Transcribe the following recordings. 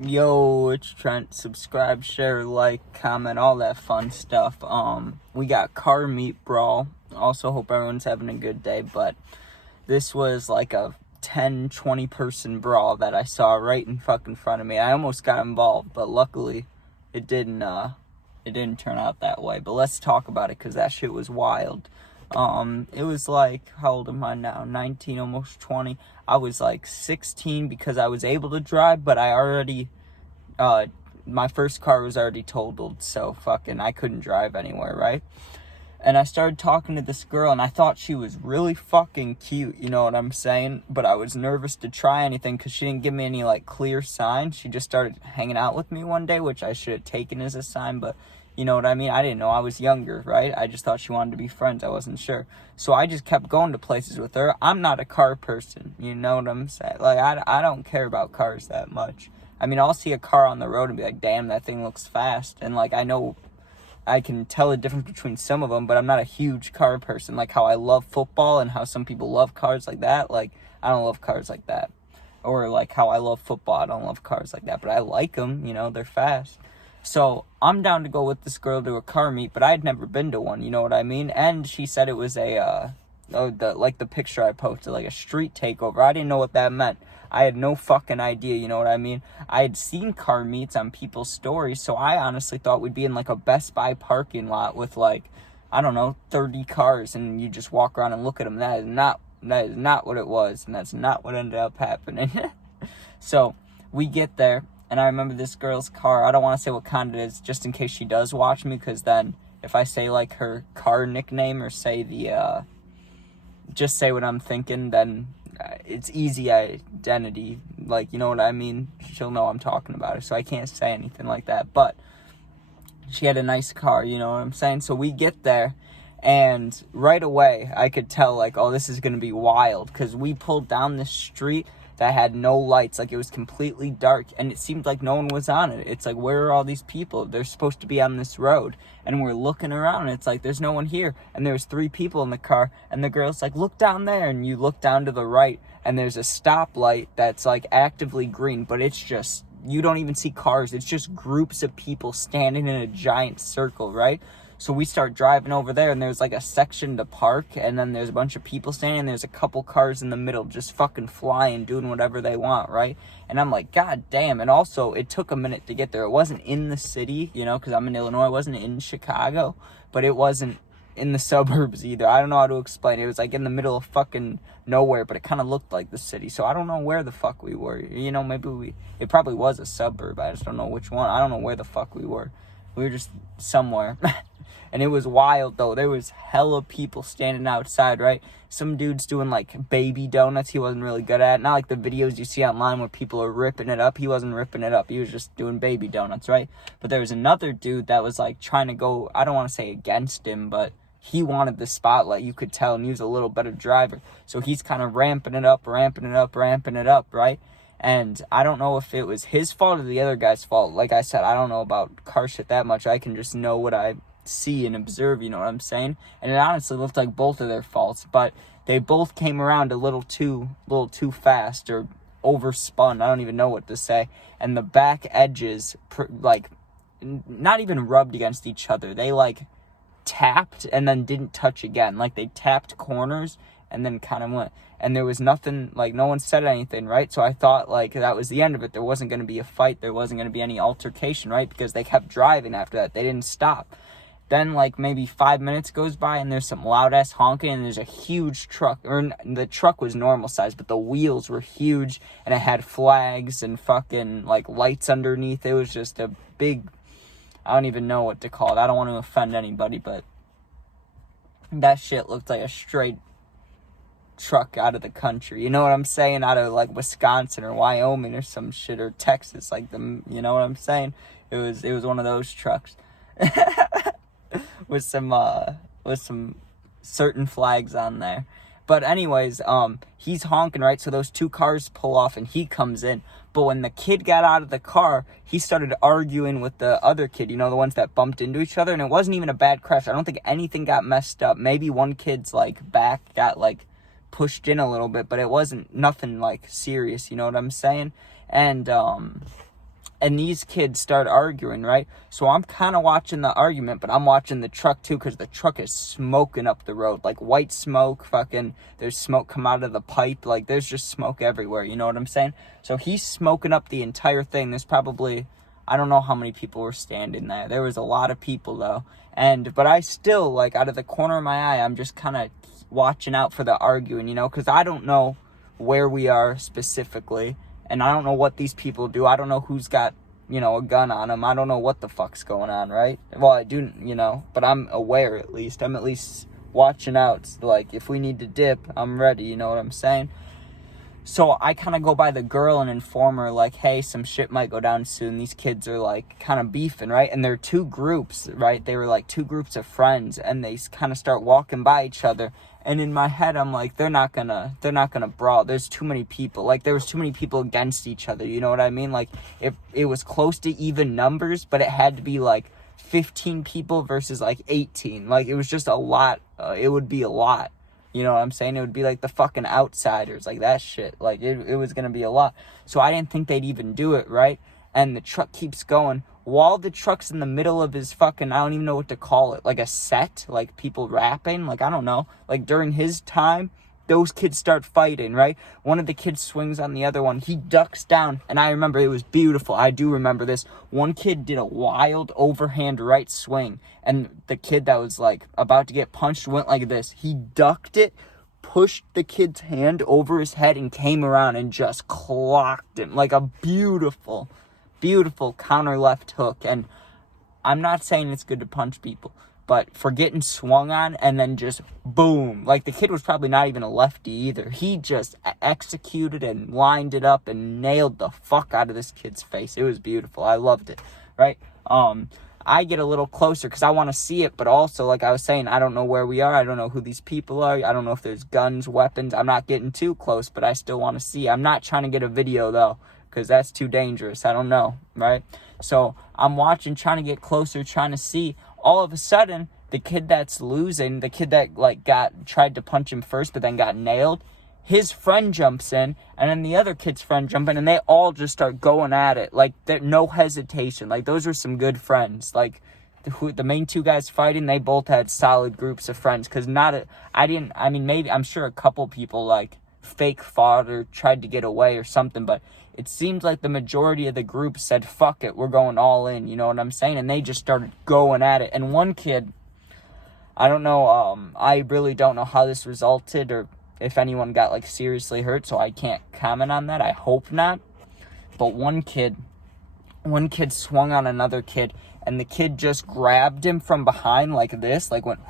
Yo, it's Trent. Subscribe, share, like, comment, all that fun stuff. We got car meet Brawl. Also hope everyone's having a good day, but this was like a 10-20 person brawl that I saw right in fucking front of me. I almost got involved, but luckily it didn't turn out that way. But let's talk about it, because that shit was wild. It was like, how old am I now? 19, almost 20. I was like 16 because I was able to drive, but I already, my first car was already totaled, so fucking I couldn't drive anywhere, right? And I started talking to this girl, and I thought she was really fucking cute, you know what I'm saying? But I was nervous to try anything because she didn't give me any, like, clear signs. She just started hanging out with me one day, which I should have taken as a sign, but you know what I mean? I didn't know. I was younger, right? I just thought she wanted to be friends. I wasn't sure. So I just kept going to places with her. I'm not a car person, you know what I'm saying? Like, I don't care about cars that much. I mean, I'll see a car on the road and be like, damn, that thing looks fast. And, like, I know I can tell the difference between some of them, but I'm not a huge car person. Like how I love football and how some people love cars like that. Like, I don't love cars like that. Or like how I love football, I don't love cars like that. But I like them, you know, they're fast. So I'm down to go with this girl to a car meet, but I had never been to one, you know what I mean? And she said it was the picture I posted, like a street takeover. I didn't know what that meant. I had no fucking idea, you know what I mean? I had seen car meets on people's stories, so I honestly thought we'd be in like a Best Buy parking lot with like, I don't know, 30 cars, and you just walk around and look at them. That is not what it was, and that's not what ended up happening. So we get there, and I remember this girl's car. I don't want to say what kind it is, just in case she does watch me, because then if I say like her car nickname or say just say what I'm thinking, then it's easy identity, like, you know what I mean? She'll know I'm talking about her, so I can't say anything like that. But she had a nice car, you know what I'm saying? So we get there, and right away I could tell, like, oh, this is gonna be wild, because we pulled down this street that had no lights. Like, it was completely dark, and it seemed like no one was on it. It's like, where are all these people? They're supposed to be on this road. And we're looking around, and it's like, there's no one here. And there's 3 people in the car, and the girl's like, look down there. And you look down to the right, and there's a stoplight that's like actively green, but it's just, you don't even see cars. It's just groups of people standing in a giant circle, right? So we start driving over there, and there's like a section to park, and then there's a bunch of people standing, and there's a couple cars in the middle just fucking flying, doing whatever they want, right? And I'm like, God damn. And also, it took a minute to get there. It wasn't in the city, you know, because I'm in Illinois. It wasn't in Chicago, but it wasn't in the suburbs either. I don't know how to explain it. It was like in the middle of fucking nowhere, but it kind of looked like the city. So I don't know where the fuck we were. You know, it probably was a suburb. I just don't know which one. I don't know where the fuck we were. We were just somewhere. And it was wild, though. There was hella people standing outside, right? Some dude's doing, like, baby donuts he wasn't really good at. Not like the videos you see online where people are ripping it up. He wasn't ripping it up. He was just doing baby donuts, right? But there was another dude that was, like, trying to go, I don't want to say against him, but he wanted the spotlight, you could tell, and he was a little better driver. So he's kind of ramping it up, right? And I don't know if it was his fault or the other guy's fault. Like I said, I don't know about car shit that much. I can just know what I see and observe, you know what I'm saying? And it honestly looked like both of their faults, but they both came around a little too fast, or overspun. I don't even know what to say. And the back edges, like, not even rubbed against each other. They, like, tapped and then didn't touch again. Like, they tapped corners and then kind of went. And there was nothing, like, no one said anything, right? So I thought, like, that was the end of it. There wasn't going to be a fight. There wasn't going to be any altercation, right? Because they kept driving after that. They didn't stop. Then, like, maybe 5 minutes goes by, and there's some loud-ass honking, and there's a huge truck. Or the truck was normal size, but the wheels were huge, and it had flags and fucking, like, lights underneath. It was just a big, I don't even know what to call it. I don't want to offend anybody, but that shit looked like a straight truck out of the country. You know what I'm saying? Out of, like, Wisconsin or Wyoming or some shit, or Texas. Like, you know what I'm saying? It was one of those trucks. with some certain flags on there. But anyways, he's honking, right? So those 2 cars pull off and he comes in. But when the kid got out of the car, he started arguing with the other kid, you know, the ones that bumped into each other. And it wasn't even a bad crash. I don't think anything got messed up. Maybe one kid's, like, back got, like, pushed in a little bit, but it wasn't nothing, like, serious, you know what I'm saying? And And these kids start arguing, right? So I'm kind of watching the argument, but I'm watching the truck too, because the truck is smoking up the road. Like white smoke, fucking, there's smoke come out of the pipe. Like there's just smoke everywhere, you know what I'm saying? So he's smoking up the entire thing. There's probably, I don't know how many people were standing there. There was a lot of people though. But I still, like, out of the corner of my eye, I'm just kind of watching out for the arguing, you know, because I don't know where we are specifically. And I don't know what these people do. I don't know who's got, you know, a gun on them. I don't know what the fuck's going on, right? Well, I do, you know, but I'm aware at least. I'm at least watching out. Like, if we need to dip, I'm ready, you know what I'm saying? So I kind of go by the girl and inform her, like, hey, some shit might go down soon. These kids are, like, kind of beefing, right? And they're two groups, right? They were, like, two groups of friends, and they kind of start walking by each other. And in my head, I'm like, they're not gonna brawl. There's too many people. Like, there was too many people against each other. You know what I mean? Like, if it was close to even numbers, but it had to be, like, 15 people versus, like, 18. Like, it was just a lot. It would be a lot. You know what I'm saying? It would be like the fucking Outsiders. Like, that shit. Like, it was gonna be a lot. So I didn't think they'd even do it, right? And the truck keeps going. While the truck's in the middle of his fucking, I don't even know what to call it, like a set, like people rapping, like, I don't know, like during his time, those kids start fighting, right? One of the kids swings on the other one. He ducks down, and I remember it was beautiful. I do remember this. One kid did a wild overhand right swing, and the kid that was, like, about to get punched went like this. He ducked it, pushed the kid's hand over his head, and came around and just clocked him. Like a beautiful counter left hook. And I'm not saying it's good to punch people, but for getting swung on and then just boom, like the kid was probably not even a lefty either. He just executed and lined it up and nailed the fuck out of this kid's face. It was beautiful. I loved it, right? I get a little closer because I want to see it, but also, like I was saying, I don't know where we are. I don't know who these people are. I don't know if there's guns, weapons. I'm not getting too close, but I still want to see. I'm not trying to get a video though, because that's too dangerous. I don't know, right? So I'm watching, trying to get closer, trying to see. All of a sudden, the kid that's losing, the kid that, like, tried to punch him first but then got nailed, his friend jumps in, and then the other kid's friend jump in, and they all just start going at it. Like, no hesitation. Like, those are some good friends. Like, the main two guys fighting, they both had solid groups of friends. Because maybe, I'm sure a couple people, like, fake fought or tried to get away or something, but it seems like the majority of the group said, fuck it, we're going all in, you know what I'm saying? And they just started going at it. And one kid, I don't know, I really don't know how this resulted or if anyone got, like, seriously hurt, so I can't comment on that. I hope not. But one kid swung on another kid, and the kid just grabbed him from behind like this, like went,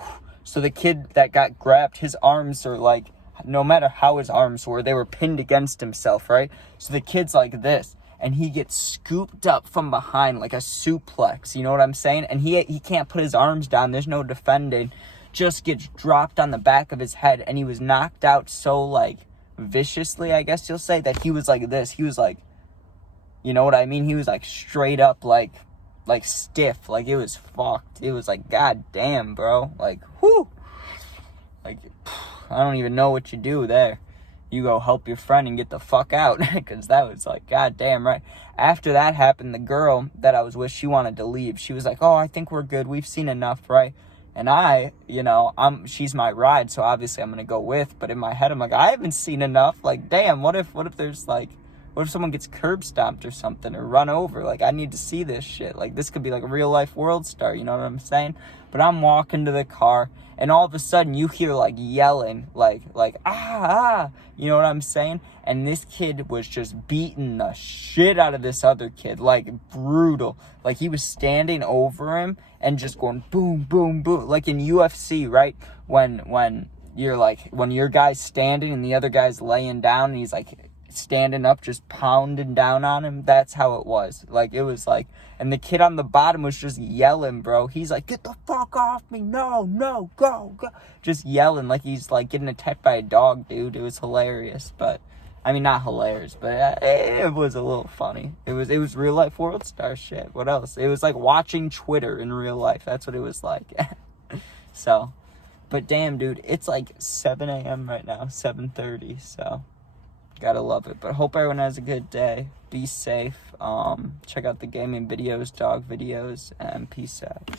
so the kid that got grabbed, his arms are like, no matter how his arms were, they were pinned against himself, right? So the kid's like this, and he gets scooped up from behind like a suplex, you know what I'm saying? And he can't put his arms down, there's no defending, just gets dropped on the back of his head, and he was knocked out so, like, viciously, I guess you'll say, that he was like this. He was like, you know what I mean? He was like straight up, like stiff, like it was fucked. It was like, god damn, bro, like, whoo, like, I don't even know what you do there. You go help your friend and get the fuck out, because that was like, god damn, right? After that happened, the girl that I was with, she wanted to leave. She was like, oh, I think we're good, we've seen enough, right? And I, you know, she's my ride, so obviously I'm gonna go with, but in my head I'm like, I haven't seen enough. Like, damn, what if there's like, what if someone gets curb stomped or something, or run over? Like, I need to see this shit. Like, this could be like a real life World Star, you know what I'm saying? But I'm walking to the car, and all of a sudden you hear, like, yelling, like, you know what I'm saying? And this kid was just beating the shit out of this other kid, like, brutal. Like, he was standing over him and just going boom, boom, boom. Like in UFC, right? When you're like, when your guy's standing and the other guy's laying down, and he's like standing up, just pounding down on him. That's how it was. Like, it was like, and the kid on the bottom was just yelling, bro. He's like, get the fuck off me. No, go. Just yelling like he's like getting attacked by a dog, dude. It was hilarious, but I mean, not hilarious, but it was a little funny. It was real life World Star shit. What else? It was like watching Twitter in real life. That's what it was like. So, but damn, dude, it's like 7 a.m. right now, 7:30, so gotta love it. But hope everyone has a good day. Be safe. Check out the gaming videos, dog videos, and peace out.